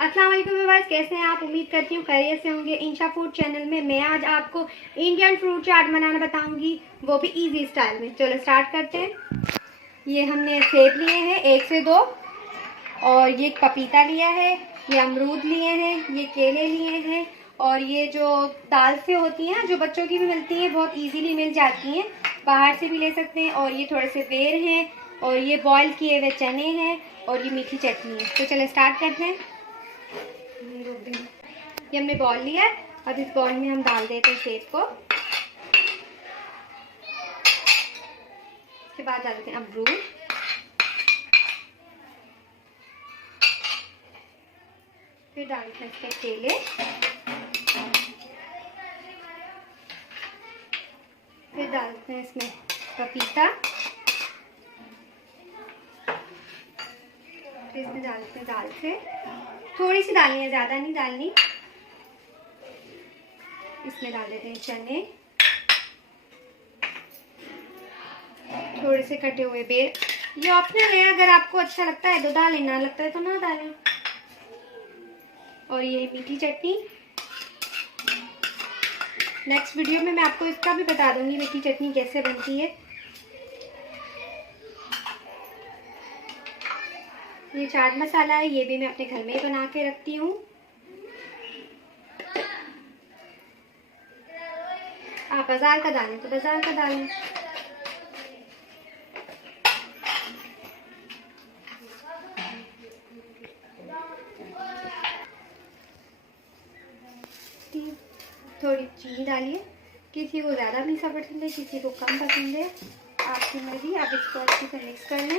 अस्सलाम वालेकुम व्यूअर्स, कैसे हैं आप? उम्मीद करती हूँ खैरियत से होंगे। इंशा फूड चैनल में मैं आज आपको इंडियन फ्रूट चाट बनाना बताऊंगी, वो भी इजी स्टाइल में। चलो स्टार्ट करते हैं। ये हमने सेब लिए हैं 1 से 2, और ये पपीता लिया है, ये अमरूद लिए हैं, ये केले लिए हैं, और ये जो दाल से होती हैं जो बच्चों की भी मिलती हैं, बहुत इजीली मिल जाती हैं, बाहर से भी ले सकते हैं। और ये थोड़े से बेर हैं, और ये बॉईल किए हुए चने हैं, और ये मीठी चटनी है। तो चलो स्टार्ट करते हैं। ये हमने बॉल लिया है, अब इस बॉल में हम डाल देते हैं सेब को। उसके बाद डाल देते हैं अमरूद, फिर डालते हैं इसमें केले, फिर डालते हैं इसमें पपीता, फिर इसमें डालते हैं दाल से, थोड़ी सी डालनी है, ज़्यादा नहीं डालनी। इसमें डाल देते हैं चने, थोड़े से कटे हुए बेर। ये ऑप्शनल है, अगर आपको अच्छा लगता है तो डालें, ना लगता है तो ना डालें। और ये मीठी चटनी, नेक्स्ट वीडियो में मैं आपको इसका भी बता दूंगी मीठी चटनी कैसे बनती है। ये चाट मसाला है, ये भी मैं अपने घर में ही बना के रखती हूँ। आप बाजार का डालें तो बाजार का डालें। थोड़ी चीनी डालिए, किसी को ज़्यादा मीठा पसंद है, किसी को कम पसंद है, आपकी मर्जी। आप इसको अच्छे से मिक्स कर लें।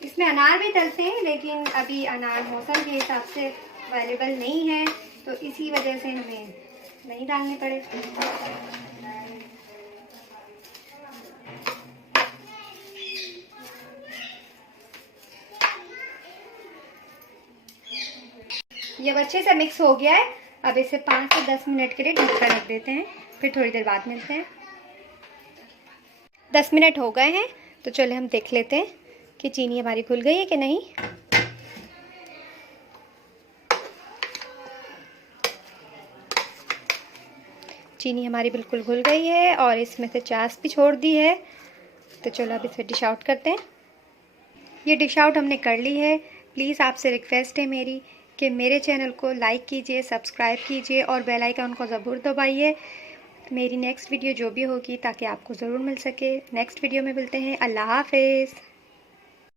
इसमें अनार भी डलते हैं, लेकिन अभी अनार मौसम के हिसाब से अवेलेबल नहीं है, तो इसी वजह से हमें नहीं डालने पड़े। ये अच्छे से मिक्स हो गया है। अब इसे 5 से 10 मिनट के लिए ढक कर रख देते हैं, फिर थोड़ी देर बाद मिलते हैं। 10 मिनट हो गए हैं, तो चले हम देख लेते हैं कि चीनी हमारी घुल गई है कि नहीं। चीनी हमारी बिल्कुल घुल गई है और इसमें से चास भी छोड़ दी है। तो चलो अब इसे डिश आउट करते हैं। ये डिश आउट हमने कर ली है। प्लीज़ आपसे रिक्वेस्ट है मेरी कि मेरे चैनल को लाइक कीजिए, सब्सक्राइब कीजिए और बेल आइकन को ज़रूर दबाइए, मेरी नेक्स्ट वीडियो जो भी होगी ताकि आपको ज़रूर मिल सके। नेक्स्ट वीडियो में मिलते हैं। अल्लाह हाफ़िज़।